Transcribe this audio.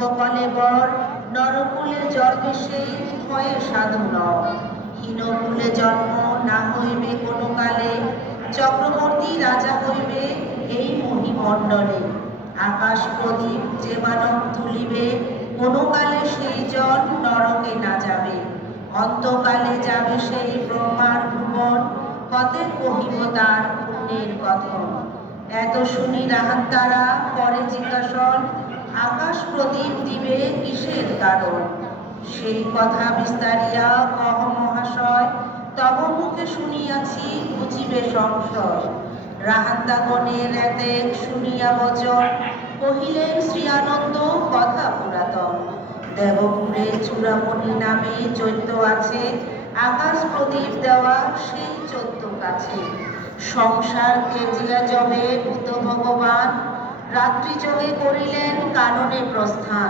যুগকলে বর নরকুলে জন্মে সেই ভয়ে সাধু নর। হীনকুলে জন্ম না হইবে কোনো কালে, চক্রবর্তী রাজা হইবে এই মহিমণ্ডলে। আকাশ প্রদীপ যে মানব তুলিবে, কোনো কালে সেই জন নরকে না যাবে। অন্তকালে যাবে সেই ব্রহ্মার ভুবন, কতে কহিব তার পুণ্যের কথন। এত শুনি রাহাত তারা করে জিজ্ঞাসন, আকাশ প্রদীপ দিবে কিসের কারণ। সেই কথা বিস্তারিয়া কহ মহাশয়, তব মুখে শুনিয়াছি বুঝিবে সংশয়। রাহান্তাগণের এতেক শুনিয়া বচন, কহিলেন শ্রী আনন্দ কথা পুরাতন। দেবপুরে চূড়ামণি নামে চৈত্য আছে, আকাশ প্রদীপ দেওয়া সেই চৈত্য কাছে। সংসার তেজিয়া যবে ভূত ভগবান, রাত্রি যোগে করিলেন কাননে প্রস্থান।